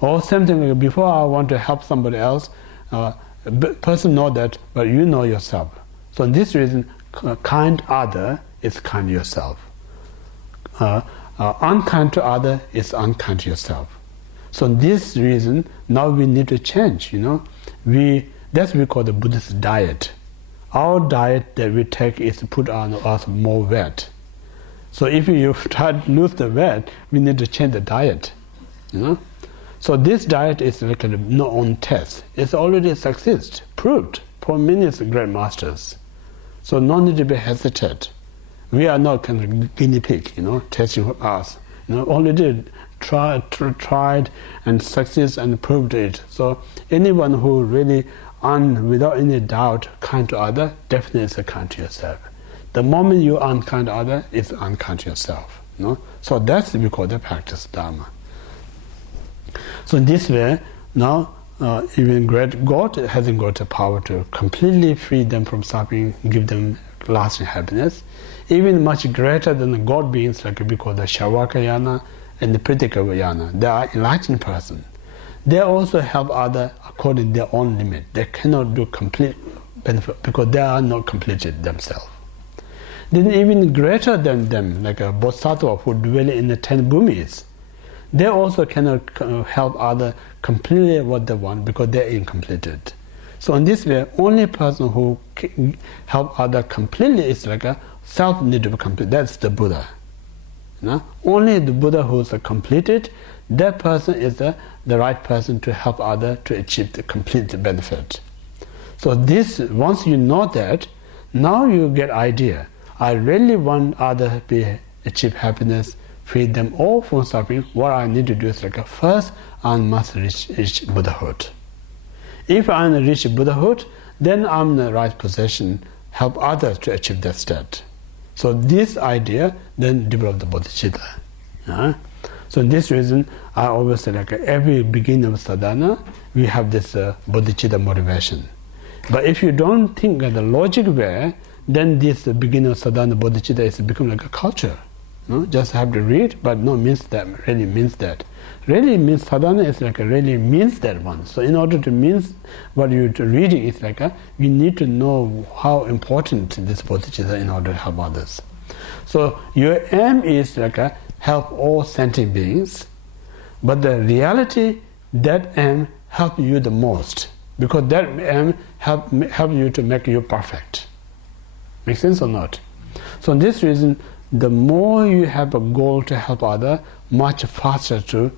Or something like before I want to help somebody else, person know that, but you know yourself. So in this reason, kind other is kind yourself. Unkind to other is unkind to yourself. So in this reason, now we need to change. That's what we call the Buddhist diet. Our diet that we take is to put on us more weight. So if you try to lose the weight, we need to change the diet. So this diet is like a no-own test. It's already a success, proved for many great masters. So no need to be hesitant. We are not kind of guinea pig, testing us. Already tried and success and proved it. So anyone who really, without any doubt, kind to other, definitely is kind to yourself. The moment you are unkind to other, it's unkind to yourself. So that's what we call the practice Dharma. So in this way, now even great God hasn't got the power to completely free them from suffering, give them lasting happiness. Even much greater than the God beings, like we call the Shavakayana and the Pritikayana, they are enlightened person. They also help others according to their own limit. They cannot do complete benefit because they are not completed themselves. Then even greater than them, like a Bodhisattva who dwell in the 10 bhumis, they also cannot help others completely what they want because they are incompleted. So in this way, only person who can help others completely is like a self need to be complete. That's the Buddha. Only the Buddha who is completed, that person is the right person to help others to achieve the complete benefit. So this, once you know that, now you get idea. I really want others to achieve happiness, free them all from suffering. What I need to do is like first I must reach Buddhahood. If I reach Buddhahood, then I'm in the right position, help others to achieve that state. So this idea then develop the bodhicitta. So in this reason, I always say like every beginning of sadhana, we have this bodhicitta motivation. But if you don't think in the logic way, then this beginning of sadhana bodhicitta is become like a culture. Just have to read, but no means that, really means that. Really means sadhana is like really means that one. So in order to means what you're reading, it's like you need to know how important this bodhicitta in order to help others. So your aim is like help all sentient beings, but the reality, that aim help you the most, because that aim help you to make you perfect. Make sense or not? So in this reason, the more you have a goal to help others, much faster to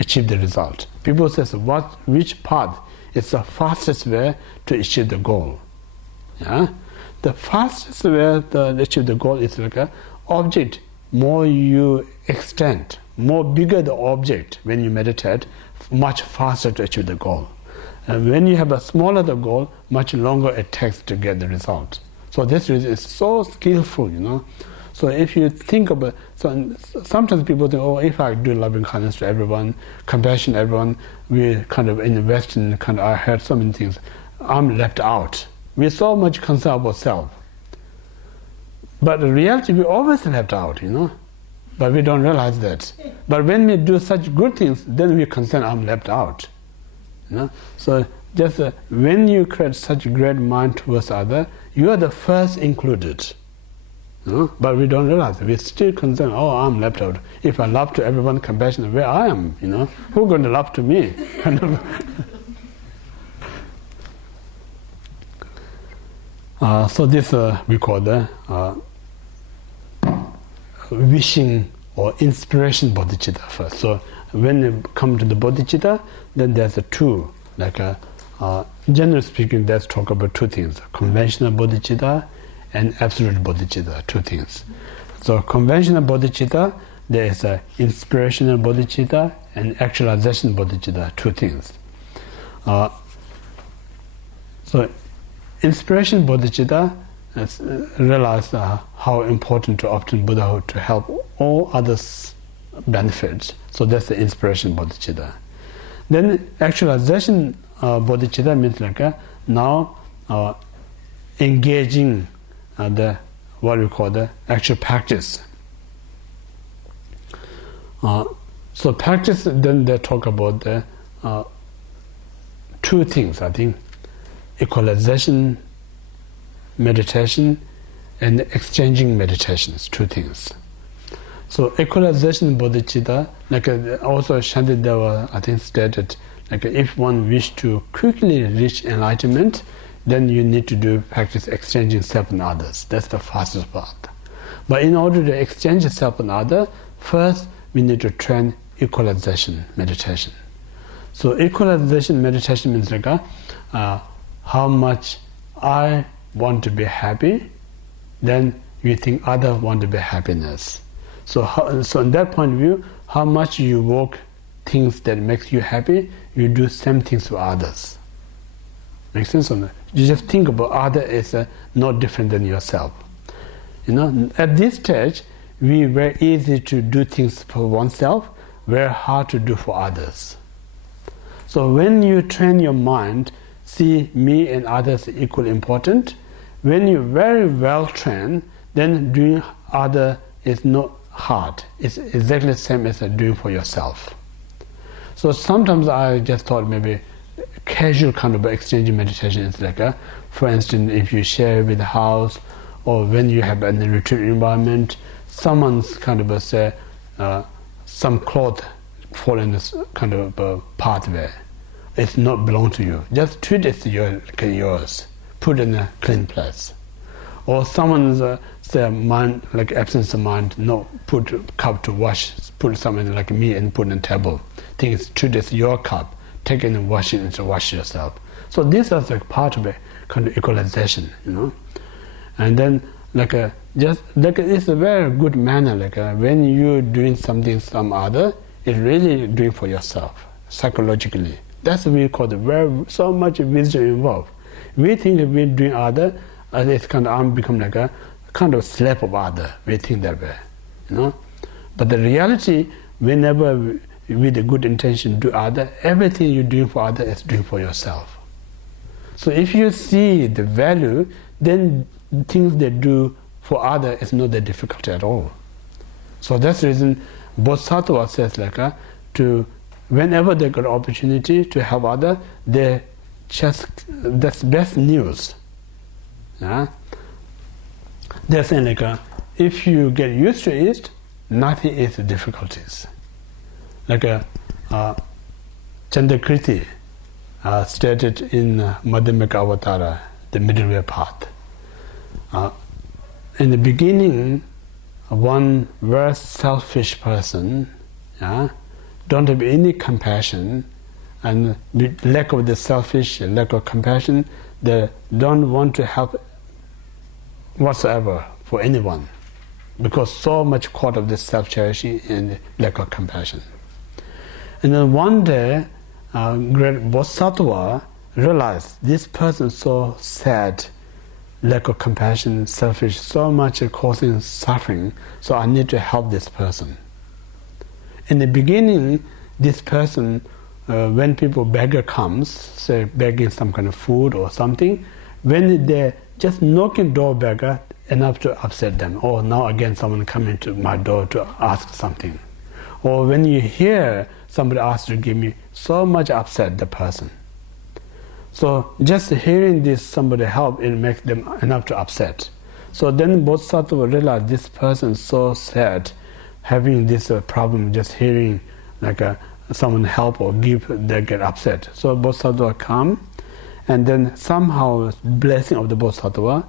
achieve the result. People say, which path is the fastest way to achieve the goal? The fastest way to achieve the goal is like a object. More you extend, more bigger the object when you meditate, much faster to achieve the goal. And when you have a smaller the goal, much longer it takes to get the result. So this is so skillful, So if you think about, sometimes people think, if I do loving kindness to everyone, compassion to everyone, we kind of invest in I heard so many things, I'm left out. We're so much concerned about self. But in reality, we always left out, But we don't realize that. But when we do such good things, then we're concerned I'm left out. So just when you create such great mind towards others, you are the first included. But we don't realize it. We're still concerned, I'm left out. If I love to everyone, compassion, where I am, who's going to love to me? So this we call the wishing or inspiration bodhicitta first. So when you come to the bodhicitta, then there's two. Generally speaking, let's talk about two things: conventional bodhicitta and absolute bodhicitta, two things. So conventional bodhicitta, there is a inspirational bodhicitta and actualization bodhicitta, two things. So inspiration bodhicitta realize how important to obtain Buddhahood to help all others benefit. So that's the inspiration bodhicitta. Then actualization bodhicitta means now engaging the what we call the actual practice. So practice, then they talk about the two things, I think: equalization meditation and exchanging meditations. Two things. So equalization bodhicitta, like also Shantideva, I think, stated, like if one wish to quickly reach enlightenment, then you need to practice exchanging self and others. That's the fastest path. But in order to exchange self and other, first we need to train equalization meditation. So equalization meditation means like how much I want to be happy, then you think other want to be happiness. So in that point of view, how much you work things that makes you happy, you do same things for others. Make sense or not? You just think about other as not different than yourself. At this stage, we very easy to do things for oneself, very hard to do for others. So when you train your mind, see me and others equally important, when you're very well trained, then doing other is not hard. It's exactly the same as doing for yourself. So sometimes I just thought maybe casual kind of exchanging meditation is like for instance, if you share with the house, or when you have a retreat environment, someone's kind of say some cloth fall in this kind of pathway. It's not belong to you. Just treat it as yours. Put in a clean place. Or someone's say mind, like absence of mind, no, put a cup to wash, put something like me and put on the table. Think it's treat it as your cup. Take it and wash it and to wash yourself. So this is like part of a kind of equalization, And then it's a very good manner, when you're doing something some other, it's really doing for yourself, psychologically. That's what we call so much wisdom involved. We think that we're doing other, it's kind of become like a kind of slave of other. We think that way, But the reality, whenever with a good intention do other, everything you're doing for other is doing for yourself. So if you see the value, then things they do for other is not that difficult at all. So that's the reason Bodhisattva says whenever they got opportunity to help other, that's best news. They're saying if you get used to it, nothing is difficulties. Chandakriti stated in Madhyamaka Avatara, the middle way path. In the beginning, one very selfish person, don't have any compassion, and with lack of the selfish, lack of compassion, they don't want to help whatsoever for anyone, because so much caught of this self-cherishing and lack of compassion. And then one day, great Bodhisattva realized this person is so sad, lack of compassion, selfish, so much causing suffering, so I need to help this person. In the beginning, this person, when beggar comes, say begging some kind of food or something, when they just knocking door beggar, enough to upset them. Or now again someone coming to my door to ask something. Or when you hear somebody ask to give me, so much upset the person. So just hearing this somebody help, it makes them enough to upset. So then Bodhisattva realized this person is so sad, having this problem, just hearing someone help or give, they get upset. So Bodhisattva come, and then somehow blessing of the Bodhisattva,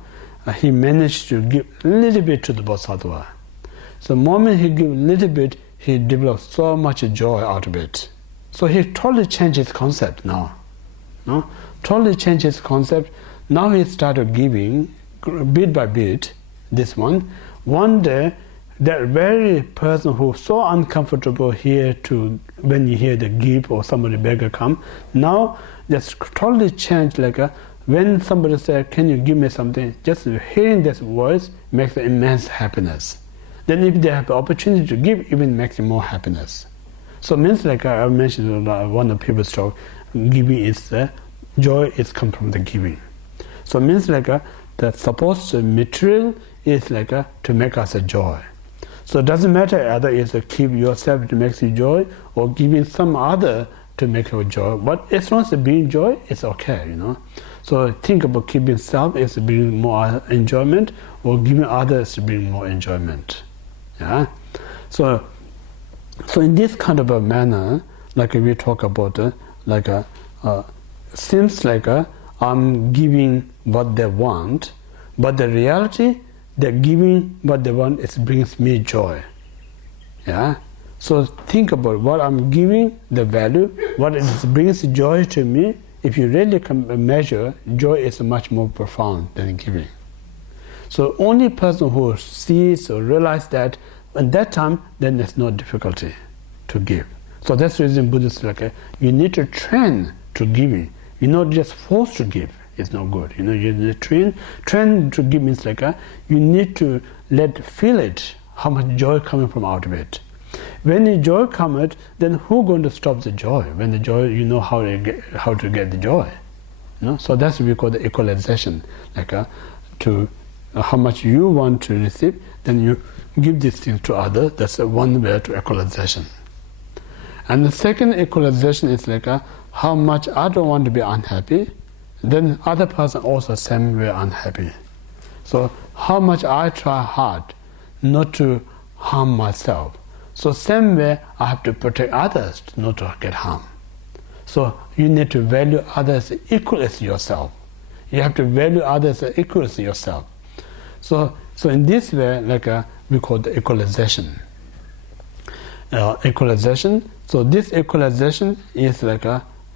he managed to give a little bit to the Bodhisattva. So the moment he gave a little bit, he developed so much joy out of it. So he totally changed his concept now. Totally changed his concept. Now he started giving, bit by bit, this one. One day, that very person who's so uncomfortable here to, when you hear the give or somebody beggar come, now just totally changed, when somebody says, can you give me something, just hearing this voice makes immense happiness. Then if they have the opportunity to give, even makes more happiness. So it means I mentioned one of people's talk, giving is joy is come from the giving. So it means the supposed material is to make us a joy. So it doesn't matter either it's keep yourself to make you joy or giving some other to make you joy. But as long as it's being joy, it's okay, you know. So think about keeping self is bringing more enjoyment or giving others to bring more enjoyment. Yeah. So in this kind of a manner, like we talk about, seems like I'm giving what they want, but the reality, they're giving what they want, it brings me joy. Yeah. So think about what I'm giving, the value, what it brings joy to me. If you really can measure, joy is much more profound than giving. So only person who sees or realizes that, at that time, then there's no difficulty to give. So that's the reason Buddhists you need to train to giving. You're not just forced to give. It's not good. You know, you need to train to give means you need to feel it, how much joy coming from out of it. When the joy comes, then who's going to stop the joy? When the joy, you know how to get the joy. You know? So that's what we call the equalization. To how much you want to receive, then you give this thing to others. That's one way to equalization. And the second equalization is how much I don't want to be unhappy, then other person also same way unhappy. So how much I try hard not to harm myself. So same way I have to protect others not to get harmed. So you need to value others equal as yourself. You have to value others equal as yourself. So in this way, we call the equalization. Equalization. So this equalization is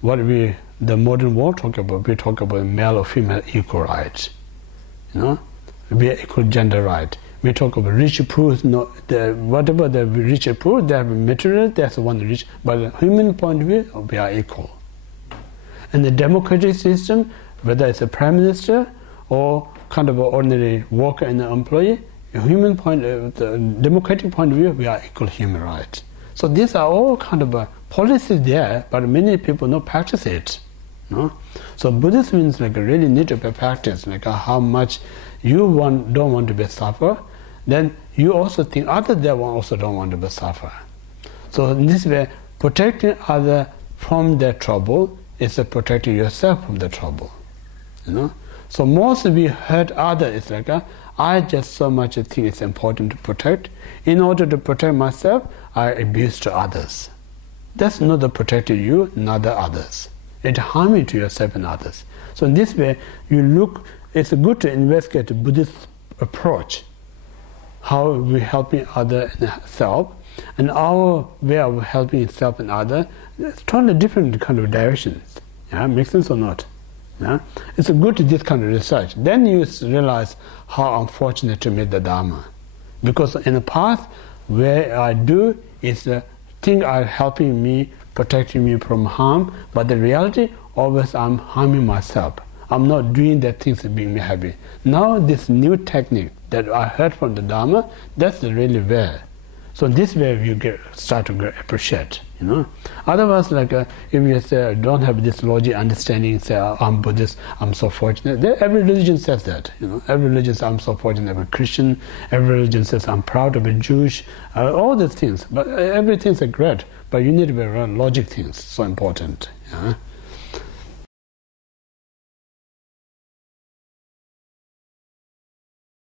what the modern world talk about. We talk about male or female equal rights. You know, we are equal gender right. We talk about rich poor. No, whatever the rich and poor, they have material. That's one rich. But from the human point of view, we are equal. And the democratic system, whether it's a prime minister or kind of an ordinary worker and an employee, the democratic point of view, we are equal human rights. So these are all kind of policies there, but many people don't practice it. No? So Buddhism means really need to be practiced, how much you don't want to be suffer, then you also think others there also don't want to be suffer. So in this way, protecting others from their trouble is protecting yourself from the trouble. You know? So most we hurt others is I just so much think it's important to protect. In order to protect myself, I abuse to others. That's not the protecting you, not the others. It's harming to yourself and others. So in this way, it's good to investigate the Buddhist approach, how we helping other and self, and our way of helping self and other, it's totally different kind of directions. Yeah, make sense or not? Yeah? It's good to this kind of research. Then you realize how unfortunate to meet the Dharma. Because in the past, where I do is think are helping me, protecting me from harm, but the reality, always I'm harming myself. I'm not doing the things that make me happy. Now this new technique that I heard from the Dharma, that's really rare. So this way you start to appreciate, you know. Otherwise, if you say don't have this logic understanding, say I'm Buddhist, I'm so fortunate. Every religion says that, you know. Every religion says I'm so fortunate. I'm a Christian. Every religion says I'm proud of a Jewish. All these things, but everything's great. But you need to be around logic things. So important. Yeah?